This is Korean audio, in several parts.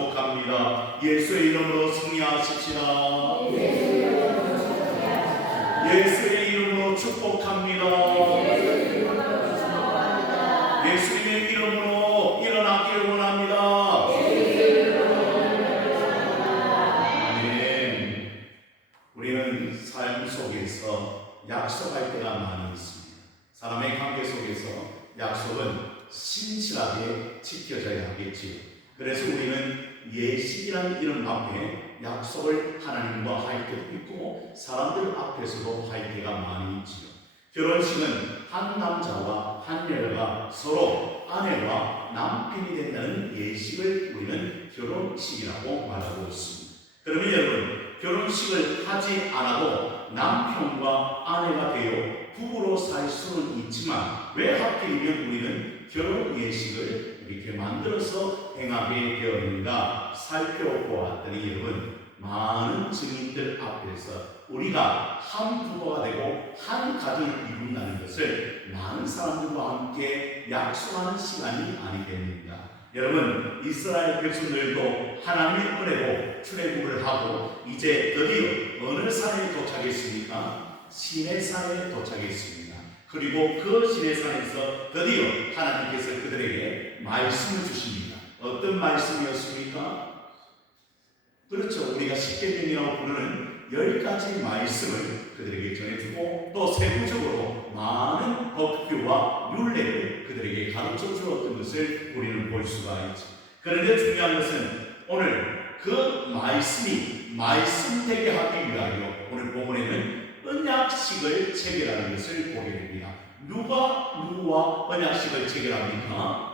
축복합니다. 예수의 이름으로 승리하십시다. 예수의 이름으로 축복합니다. 예수님의 이름으로 일어나기를 원합니다. 아멘. 우리는 삶 속에서 약속할 때가 많이 있습니다. 사람의 관계 속에서 약속은 신실하게 지켜져야 하겠지요. 그래서 우리는 예식이라는 이름 앞에 약속을 하나님과 할 때도 있고 사람들 앞에서도 할 때가 많이 있지요. 결혼식은 한 남자와 한 여자가 서로 아내와 남편이 된다는 예식을 우리는 결혼식이라고 말하고 있습니다. 그러면 여러분, 결혼식을 하지 않아도 남편과 아내가 되어 부부로 살 수는 있지만 왜 하필이면 우리는 결혼 예식을 이렇게 만들어서 행하게 되었는가 살펴보았더니 여러분, 많은 증인들 앞에서 우리가 한 부부가 되고 한 가정을 이룬다는 것을 많은 사람들과 함께 약속하는 시간이 아니겠습니까? 여러분, 이스라엘 백성들도 하나님의 은혜로 출애굽을 하고 이제 드디어 어느 산에 도착했습니까? 시내산에 도착했습니다. 그리고 그 시내산에서 드디어 하나님께서 그들에게 말씀을 주십니다. 어떤 말씀이었습니까? 그렇죠. 우리가 십계명이라고 부르는 10가지 말씀을 그들에게 전해주고 또 세부적으로 많은 법규와 율례를 그들에게 가르쳐 주었던 것을 우리는 볼 수가 있죠. 그런데 중요한 것은 오늘 그 말씀이 말씀되게 하기 위하여 오늘 본문에는 언약식을 체결하는 것을 보게 됩니다. 누가 누구와 언약식을 체결합니까?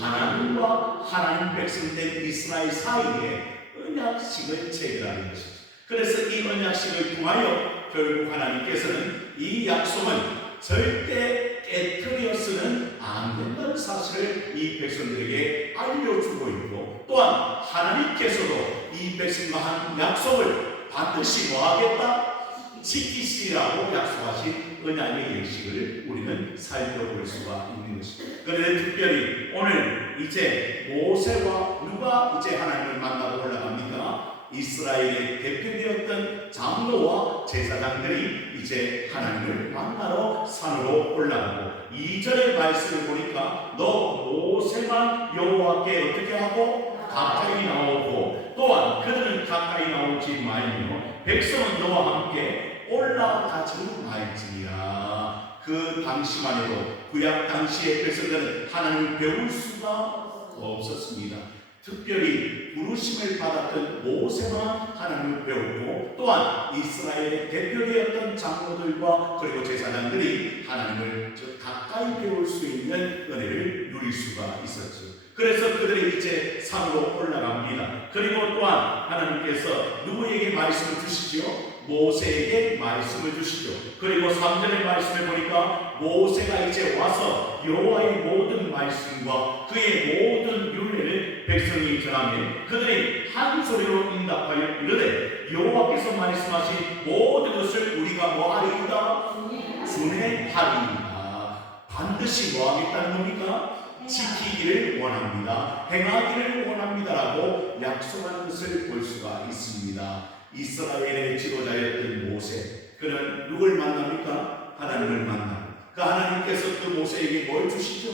하나님과 하나님 백성된 이스라엘 사이에 언약식을 체결하는 것이죠. 그래서 이 언약식을 통하여 결국 하나님께서는 이 약속은 절대 깨트려서는 안 된다는 사실을 이 백성들에게 알려주고 있고 또한 하나님께서도 이 백성과 한 약속을 반드시 뭐하겠다? 지키시라고 약속하신 언약의 예식을 우리는 살펴볼 수가 있는 것입니다. 그런데 특별히 오늘 이제 모세와 누가 이제 하나님을 만나러 올라갑니까? 이스라엘의 대표되었던 장로와 제사장들이 이제 하나님을 만나러 산으로 올라가고 2절의 말씀을 보니까 너 모세만 여호와께 어떻게 하고 가까이 나오고 또한 그들은 가까이 나오지 말며 백성은 너와 함께 올라가지 말지니라. 그 당시만 해도 구약 당시의 백성들은 하나님을 배울 수가 없었습니다. 특별히 부르심을 받았던 모세만 하나님을 배우고 또한 이스라엘의 대표되었던 장로들과 그리고 제사장들이 하나님을 가까이 배울 수 있는 은혜를 누릴 수가 있었죠. 그래서 그들이 이제 산으로 올라갑니다. 그리고 또한 하나님께서 누구에게 말씀을 주시죠? 모세에게 말씀을 주시죠. 그리고 3절의 말씀을 보니까 모세가 이제 와서 여호와의 모든 말씀과 그의 모든 율례를 백성이 전하면 그들이 한 소리로 응답하여 이르되 여호와께서 말씀하신 모든 것을 우리가 뭐하리이다? 준행하리이다. 반드시 뭐하겠다는 겁니까? 지키기를 원합니다. 행하기를 원합니다라고 약속하는 것을 볼 수가 있습니다. 이스라엘의 지도자였던 모세, 그는 누굴 만납니까? 하나님을 만납니다. 그 하나님께서 그 모세에게 뭘 주시죠?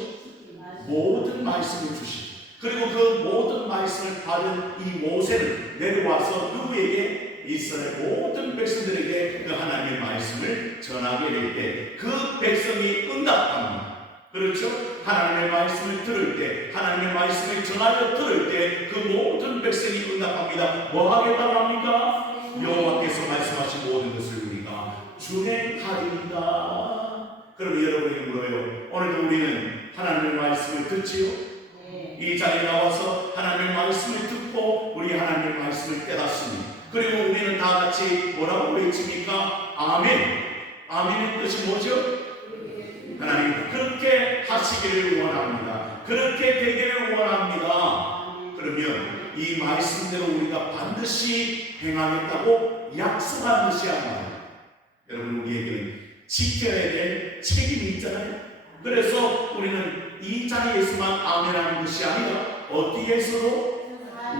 모든 말씀을 주시죠. 그리고 그 모든 말씀을 받은 이 모세는 내려와서 누구에게? 이스라엘 모든 백성들에게 그 하나님의 말씀을 전하게 될 때 그 백성이 응답합니다. 그렇죠? 하나님의 말씀을 들을 때, 하나님의 말씀을 전하여 들을 때 그 모든 백성이 응답합니다. 뭐 하겠다고 합니까? 여호와께서 말씀하신 모든 것을 우리가 준행하리이다. 그럼 여러분이 물어요. 오늘도 우리는 하나님의 말씀을 듣지요? 이 자리에 나와서 하나님의 말씀을 듣고 우리 하나님의 말씀을 깨닫습니다. 그리고 우리는 다 같이 뭐라고 외칩니까? 아멘. 아멘의 뜻이 뭐죠? 하나님 그렇게 하시기를 원합니다. 그렇게 되기를 원합니다. 그러면 이 말씀대로 우리가 반드시 행하겠다고 약속한 것이 아니라 여러분 우리에게는 지켜야 될 책임이 있잖아요. 그래서 우리는 이 자리에서만 아멘하는 것이 아니라 어디에서도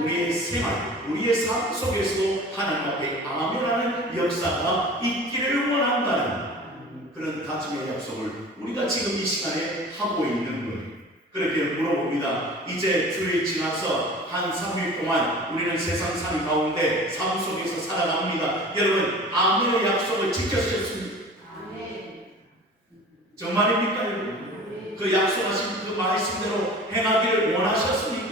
우리의 생활, 우리의 삶 속에서도 하나님 앞에 아멘하는 역사가 있기를 원한다는 그런 다짐의 약속을 우리가 지금 이 시간에 하고 있는 거예요. 그렇게 물어봅니다. 이제 주일 지나서 한 3일 동안 우리는 세상 삶 가운데 삶 속에서 살아갑니다. 여러분, 아멘의 약속을 지켜주셨습니까? 정말입니까, 여러분? 그 약속하신 그 말씀대로 행하기를 원하셨습니까?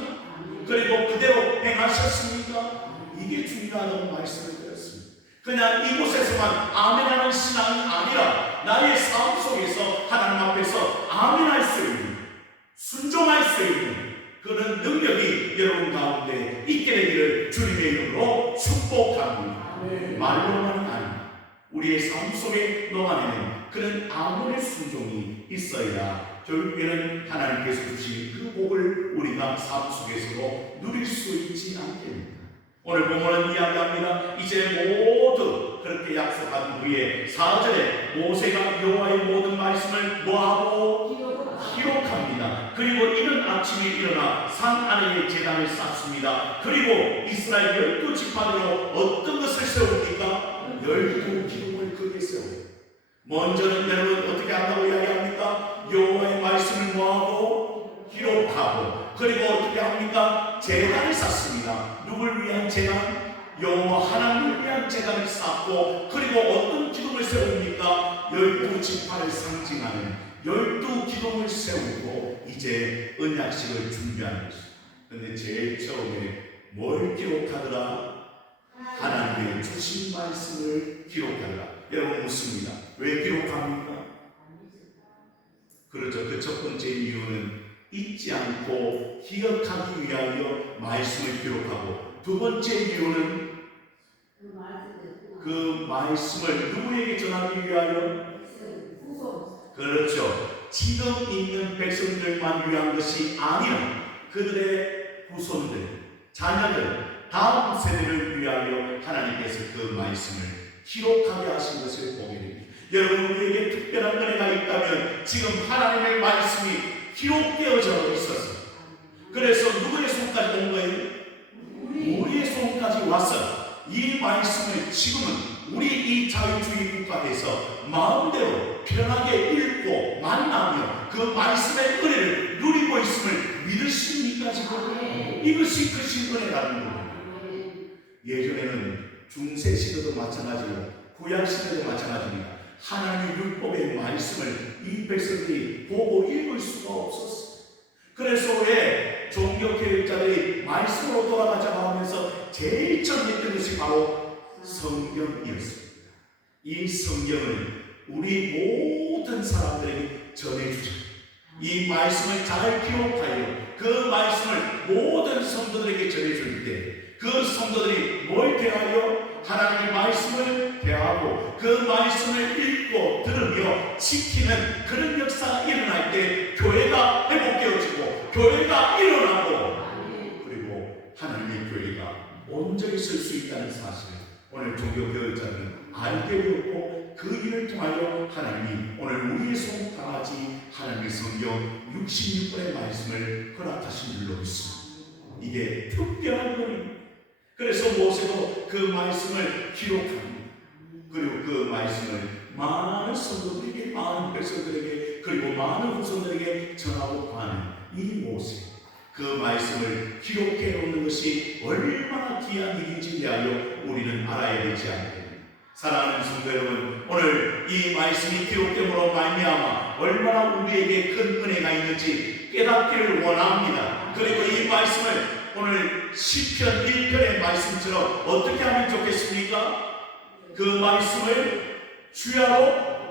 그리고 그대로 행하셨습니까? 이게 중요하다고 말씀을 드렸습니다. 그냥 이곳에서만 아멘하는 신앙이 아니라 나의 삶 속에서 하나님 앞에서 아멘할 수 있는, 순종할 수 있는 그런 능력이 여러분 가운데 있게 되기를 주님의 이름으로 축복합니다. 말로만은 아닙니다. 우리의 삶 속에 녹아내는 그런 아멘의 순종이 있어야 결국에는 하나님께서 주신 그 복을 우리가 삶 속에서도 누릴 수 있지 않겠습니까? 오늘 본문은 이야기합니다. 이제 모두 그렇게 약속한 후에 4절에 모세가 여호와의 모든 말씀을 뭐하고 기록합니다. 그리고 이른 아침에 일어나 산 아래에 제단을 쌓습니다. 그리고 이스라엘 12지파대로 어떤 것을 세웁니까? 12기둥을 크게 세웁니다. 먼저는 여러분 어떻게 한다고 이야기합니까? 여호와의 말씀을 뭐하고 기록하고, 그리고 어떻게 합니까? 제단을 쌓습니다. 누굴 위한 제단? 여호와 하나님을 위한 제단을 쌓고, 그리고 어떤 기둥을 세웁니까? 12지파를 상징하는 12기둥을 세우고 이제 언약식을 준비하는 것입니다. 근데 제일 처음에 뭘 기록하더라? 하나님의 주신 말씀을 기록하더라. 여러분 묻습니다. 왜 기록합니까? 그렇죠. 그 첫 번째 이유는 잊지 않고 기억하기 위하여 말씀을 기록하고, 두 번째 이유는 그 말씀을 누구에게 전하기 위하여? 그렇죠. 지금 있는 백성들만 위한 것이 아니라 그들의 후손들, 자녀들, 다음 세대를 위하여 하나님께서 그 말씀을 기록하게 하신 것을 보게 됩니다. 여러분, 우리에게 특별한 은혜가 있다면 지금 하나님의 말씀이 기록되어져 있었어요. 그래서 누구의 손까지 온 거예요? 우리의 손까지 왔어요. 이 말씀을 지금은 우리 이 자유주의 국가에서 마음대로 편하게 읽고 만나며 그 말씀의 은혜를 누리고 있음을 믿으십니까? 지금 이것이 크신 은혜라는 거예요. 예전에는 중세 시대도 마찬가지고 구약 시대도 마찬가지입니다. 하나님의 율법의 말씀을 이 백성들이 보고 읽을 수가 없었어요. 그래서 왜 종교개혁자들이 말씀으로 돌아가자고 하면서 제일 처음 했던 것이 바로 성경이었습니다. 이 성경을 우리 모든 사람들에게 전해주자. 이 말씀을 잘 기록하여 그 말씀을 모든 성도들에게 전해줄 때 그 성도들이 뭘 대하여? 하나님의 말씀을 대하고 그 말씀을 읽고 들으며 지키는 그런 역사가 일어날 때 교회가 회복되어지고 교회가 일어나고 그리고 하나님의 교회가 온전히 설 수 있다는 사실을 오늘 종교개혁자들은 알게 되었고 그 일을 통하여 하나님이 오늘 우리의 손강아지 하나님의 성경 66권의 말씀을 허락하신 줄로 믿습니다. 이게 특별한 일입니다. 그래서 모세도 그 말씀을 기록합니다. 그리고 그 말씀을 많은 성도들에게, 많은 백성들에게, 그리고 많은 후손들에게 전하고 가는 이 모세, 그 말씀을 기록해 놓는 것이 얼마나 귀한 일인지 대하여 우리는 알아야 되지 않겠습니까? 사랑하는 성도 여러분, 오늘 이 말씀이 기록됨으로 말미암아 얼마나 우리에게 큰 은혜가 있는지 깨닫기를 원합니다. 그리고 이 말씀을 오늘 시편 1편의 말씀처럼 어떻게 하면 좋겠습니까? 그 말씀을 주야로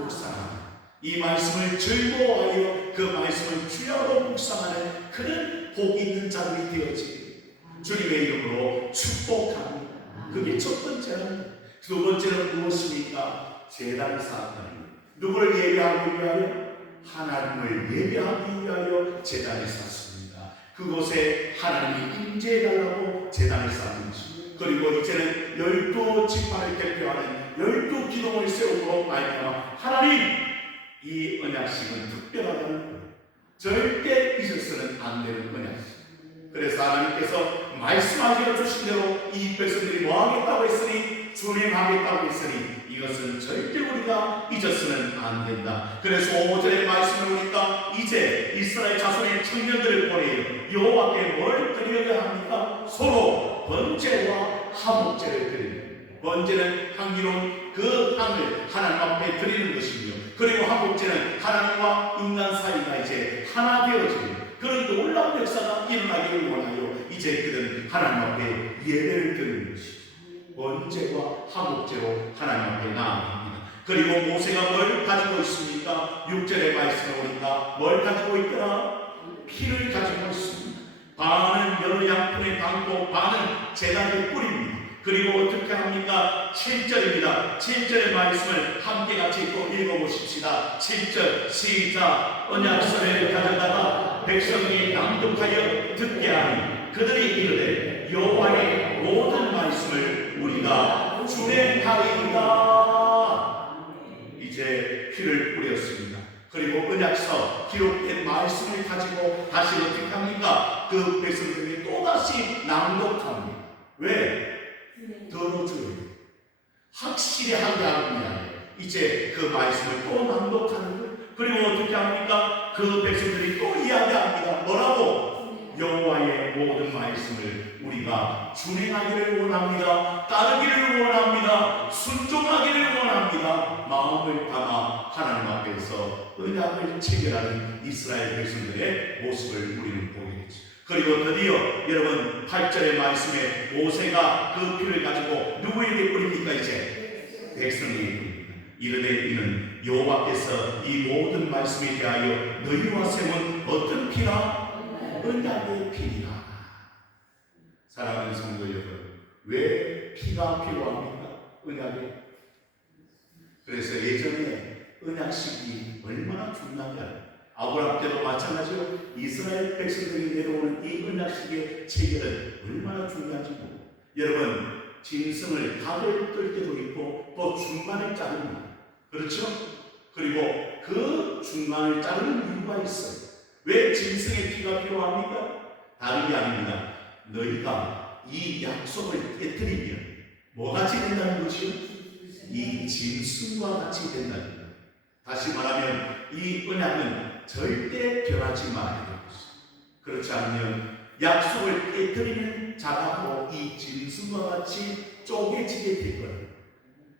묵상하는, 이 말씀을 즐거워하여 그 말씀을 주야로 묵상하는 그런 복 있는 자들이 되어지기 주님의 이름으로 축복합니다. 그게 첫 번째는. 두 번째는 무엇입니까? 제단을 쌓았다는, 누구를 예배하기 위하여? 하나님을 예배하기 위하여 제단을 쌓습니다. 그곳에 하나님이 임재해달라고 제단을 쌓는 것입니다. 그리고 이제는 12지파를 대표하는 12기둥을 세우고 말미암아 하나님, 이 언약식은 특별하다는 거예요. 절대 잊어서는 안 되는 언약식. 그래서 하나님께서 말씀하시어 주신 대로 이 백성들이 뭐하겠다고 했으니 준행하겠다고 했으니 이것은 절대 우리가 잊어서는 안 된다. 그래서 5절의 말씀을 보니까 이제 이스라엘 자손의 청년들을 보내요. 여호와께 뭘 드려야 합니까? 서로 번제와 화목제를 드립니다. 번제는 향기로운 그 향을 하나님 앞에 드리는 것이며, 그리고 화목제는 하나님과 인간 사이가 이제 하나 되어지는 그런 놀라운 역사가 일어나기를 원하여 이제 그들은 하나님 앞에 예배를 드리는 것이죠. 번제와 화목제로 하나님 앞에 나아갑니다. 그리고 모세가 뭘 가지고 있습니까? 6절의 말씀을 보니까 뭘 가지고 있더라? 피를 가지고 있습니다. 반은 여러 양푼에 담고 반은 제단에 뿌립니다. 그리고 어떻게 합니까? 7절입니다. 7절의 말씀을 함께 같이 또 읽어보십시다. 7절 시작. 언약서를 가져다가 백성이 낭독하여 듣게 하니 그들이 이르되 여호와의 모든 말씀을 우리가 준행하리이다. 이제 피를 뿌렸습니다. 그리고 언약서 기록된 말씀을 가지고 다시 어떻게 합니까? 그 백성들이 또다시 낭독합니다. 왜? 들어줘요. 확실히 하게 하는 게 아니에요. 이제 그 말씀을 또 낭독하는 거예요. 그리고 어떻게 합니까? 그 백성들이 또 이야기합니다. 뭐라고? 여호와의 모든 말씀을 우리가 준행하기를 원합니다. 따르기를 원합니다. 순종하기를 원합니다. 마음을 담아 하나님 앞에서 언약을 체결하는 이스라엘 백성들의 모습을 우리는 보게 되죠. 그리고 드디어 여러분 8절의 말씀에 모세가 그 피를 가지고 누구에게 뿌립니까? 이제 백성에게 뿌립니다. 이르되 이는 여호와께서 이 모든 말씀에 대하여 너희와 세운 어떤 피라? 언약의 피라. 사랑하는 성도 여러분, 왜 피가 필요합니까? 언약에. 그래서 예전에 언약식이 얼마나 중요한지 알아요. 아브라함 때도 마찬가지로 이스라엘 백성들이 내려오는 이 언약식의 체결은 얼마나 중요한지 모르고, 여러분 짐승을 각을 뜰 때도 있고 또 중간을 자릅니다. 그렇죠? 그리고 그 중간을 자르는 이유가 있어요. 왜 짐승의 피가 필요합니까? 다른 게 아닙니다. 너희가 이 약속을 깨뜨리면 뭐같이 된다는 것이요? 이 짐승과 같이 된다는 거예요. 다시 말하면 이 언약은 절대 변하지 말아야 되는 것입니다. 그렇지 않으면 약속을 깨뜨리는 자가 바로 이 짐승과 같이 쪼개지게 될 거예요.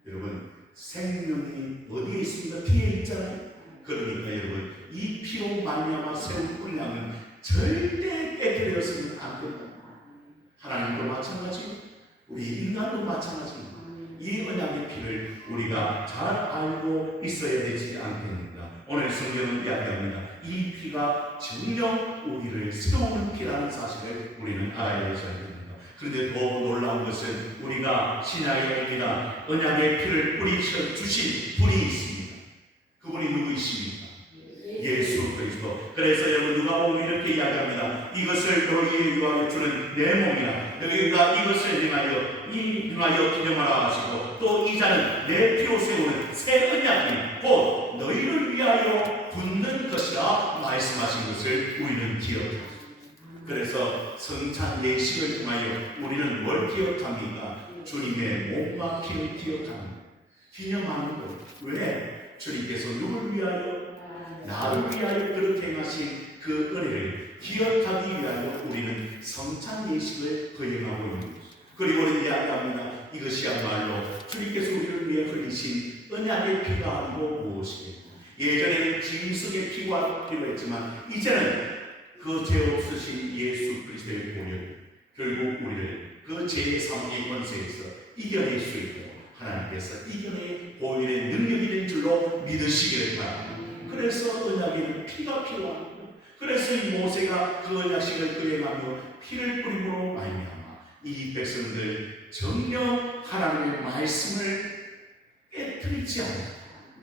여러분 생명이 어디에 있습니까? 피에 있잖아요. 그러니까 여러분 이 피로 말미암아 세운 언약은 절대 깨뜨려서는 안 된다. 하나님도 마찬가지, 우리 인간도 마찬가지입니다. 이 언약의 피를 우리가 잘 알고 있어야 되지 않겠는가. 오늘 성경은 이야기합니다. 이 피가 정녕 우리를 세우는 피라는 사실을 우리는 알아야 되지 않겠는가. 그런데 더 놀라운 것은 우리가 신약에입니다. 언약의 피를 뿌리셔 주신 분이 있습니다. 그분이 누구이십니까? 예수 그리스도. 그래서 여러분 누가복음 이렇게 이야기합니다. 이것을 너희에 위하여 주는 내 몸이라. 너희가 이것을 행하여 기념하라 하시고, 또 이 잔은 내 피로 세우는 새 언약이 곧 너희를 위하여 붓는 것이라 말씀하신 것을 우리는 기억합니다. 그래서 성찬 예식을 통하여 우리는 뭘 기억합니까? 주님의 몸과 피를 기억합니다. 기념하는 것. 왜? 주님께서 누굴 위하여? 나를 위하여 그렇게 행하신 그 은혜를 기억하기 위하여 우리는 성찬 예식을 거행하고 있는 것입니다. 그리고 우리는 이야기합니다. 이것이야말로 주님께서 우리를 위해 흘리신 언약의 피가 아니고 무엇이겠고, 예전에는 짐승의 피가 필요했지만 이제는 그 죄 없으신 예수 그리스도의 보혈, 결국 우리를 그 제3의 권세에서 이겨낼 수 있도록 하나님께서 이겨낼 보혈의 능력이 된 줄로 믿으시기를 바랍니다. 그래서 언약에는 피가 필요합니다. 그래서 이 모세가 그 언약식을 거행하며 피를 뿌림으로 말미암아 이 백성들 정녕 하나님의 말씀을 깨뜨리지 않고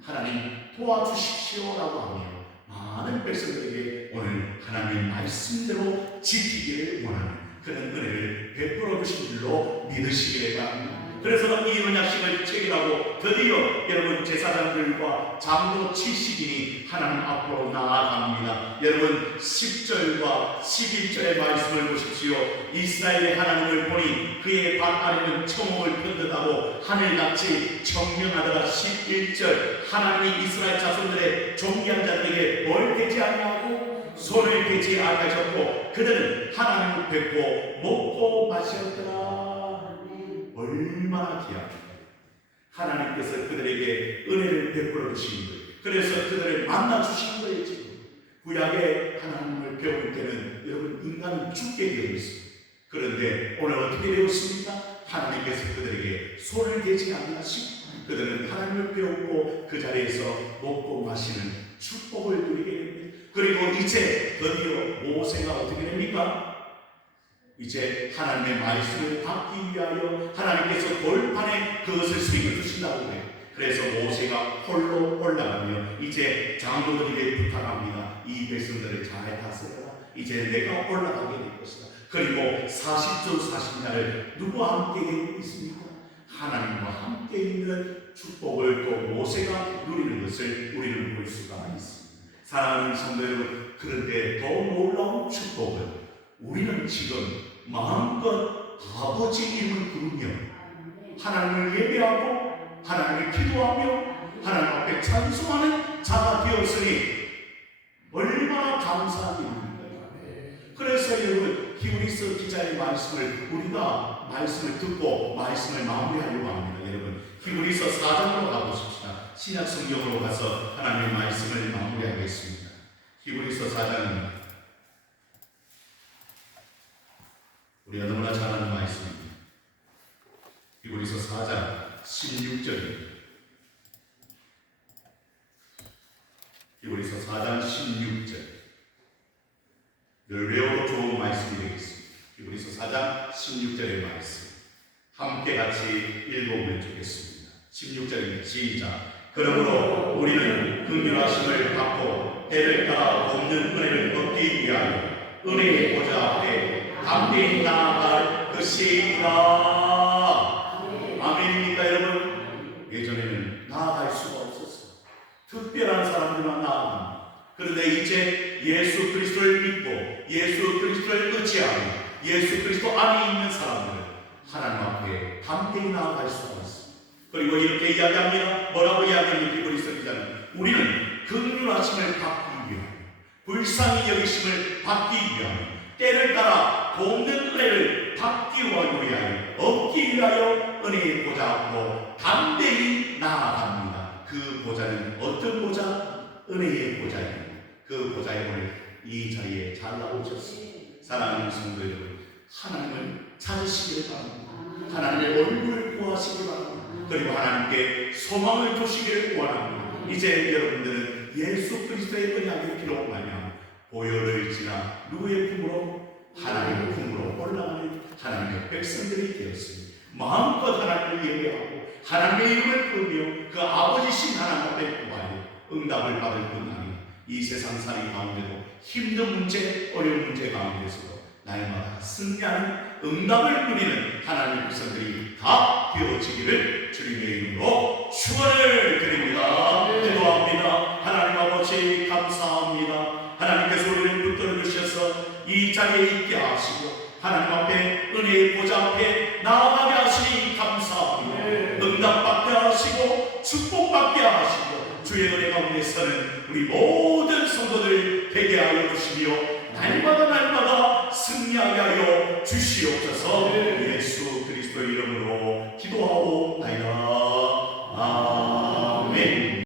하나님 도와주십시오라고 하며 많은 백성들에게 오늘 하나님의 말씀대로 지키기를 원하는 그런 은혜를 베풀어 주신 줄로 믿으시기를 바랍니다. 그래서 이 언약식을 체결하고 드디어 여러분 제사장들과 장로 70인이 하나님 앞으로 나아갑니다. 여러분 10절과 11절의 말씀을 보십시오. 이스라엘의 하나님을 보니 그의 발 아래는 청홍을 편듯하고 하늘같이 청명하더라. 11절 하나님이 이스라엘 자손들의 존귀한 자들에게 뭘 대지 아니하고 손을 대지 아니하셨고 그들은 하나님을 뵙고 먹고 마셨더라. 얼마나 귀합니까? 하나님께서 그들에게 은혜를 베풀어 주신 거예요. 그래서 그들을 만나 주신 거예요. 지금 구약의 하나님을 배울 때는 여러분 인간은 죽게 되어 있습니다. 그런데 오늘 어떻게 되었습니까? 하나님께서 그들에게 손을 대지 아니하시고 그들은 하나님을 배우고 그 자리에서 먹고 마시는 축복을 누리게 됩니다. 그리고 이제 드디어 모세가 어떻게 됩니까? 이제 하나님의 말씀을 받기 위하여 하나님께서 돌판에 그것을 수익을 주신다고 해요. 그래서 모세가 홀로 올라가며 이제 장로들에게 부탁합니다. 이 백성들을 잘 다스려라. 이제 내가 올라가게 될 것이다. 그리고 40주 40야를 누구와 함께 있습니까? 하나님과 함께 있는 축복을 또 모세가 누리는 것을 우리는 볼 수가 있습니다. 사랑하는 성도 여러분, 그런데 더 놀라운 축복은 우리는 지금 마음껏 아버지 이름을 부르며 하나님을 예배하고 하나님을 기도하며 하나님 앞에 찬송하는 자가 되었으니 얼마나 감사한 일입니까? 그래서 여러분 히브리서 기자의 말씀을 우리가 말씀을 듣고 말씀을 마무리하려고 합니다. 여러분 히브리서 4장으로 가보십시다. 신약 성경으로 가서 하나님의 말씀을 마무리하겠습니다. 히브리서 4장입니다. 우리가 너무나 잘 아는 말씀입니다. 히브리서 4장 16절입니다. 히브리서 4장 16절 늘 외워도 좋은 말씀이 되겠습니다. 히브리서 4장 16절의 말씀 함께 같이 읽어보면 좋겠습니다. 16절입니다. 시작. 그러므로 우리는 긍휼하심을 받고 때를 따라 돕는 은혜를 얻기 위하여 은혜의 보좌 앞에 담대히 나아갈 것이다. 아멘입니까 여러분? 예전에는 나아갈 수가 없었어요. 특별한 사람들만 나아갑니다. 그런데 이제 예수 그리스도를 믿고 예수 그리스도를 의지하고 예수 그리스도 안에 있는 사람들은 하나님 앞에 담대히 나아갈 수가 있습니다. 그리고 이렇게 이야기합니다. 뭐라고 이야기합니까? 히브리서 기자는 우리는 긍휼하심을 받기 위하여 불쌍히 여기심을 받기 위하여 때를 따라 돕는 은혜를 받기 위하여 얻기 위하여 은혜의 보좌 앞으로 담대히 나아갑니다. 그 보좌는 어떤 보좌? 은혜의 보좌입니다. 그 보좌에 오늘 이 자리에 잘 나오셨습니다. 사랑하는 성도 여러분, 하나님을 찾으시기를 바랍니다. 하나님의 얼굴을 구하시기 바랍니다. 그리고 하나님께 소망을 두시기를 원합니다. 이제 여러분들은 예수 그리스도의 언약의 피로 말미암아 보혈을 지나 누구의 품으로? 하나님의 품으로 올라가는 하나님의 백성들이 되었습니다. 마음껏 하나님을 예배하고 하나님의 이름을 부르며 그 아버지신 하나님 앞에 구하여 응답을 받을 뿐 아니라 이 세상살이 가운데도 힘든 문제, 어려운 문제 가운데서도 날마다 승리하는 응답을 누리는 하나님의 백성들이 다 되어지기를 주님의 이름으로 축원을 드립니다. 기도합니다. 하나님 아버지 감사합니다. 하나님께서 우리를 붙들어 주셔서 이 자리에 있게 하시고 하나님 앞에 은혜의 보좌 앞에 나아가게 하시니 감사합니다. 응답받게 하시고 축복받게 하시고 주의 은혜 가운데서는 우리 모든 성도들 되게 하여 주시며 날마다 승리하게 하여 주시옵소서. 예수 그리스도 이름으로 기도하옵나이다. 아멘.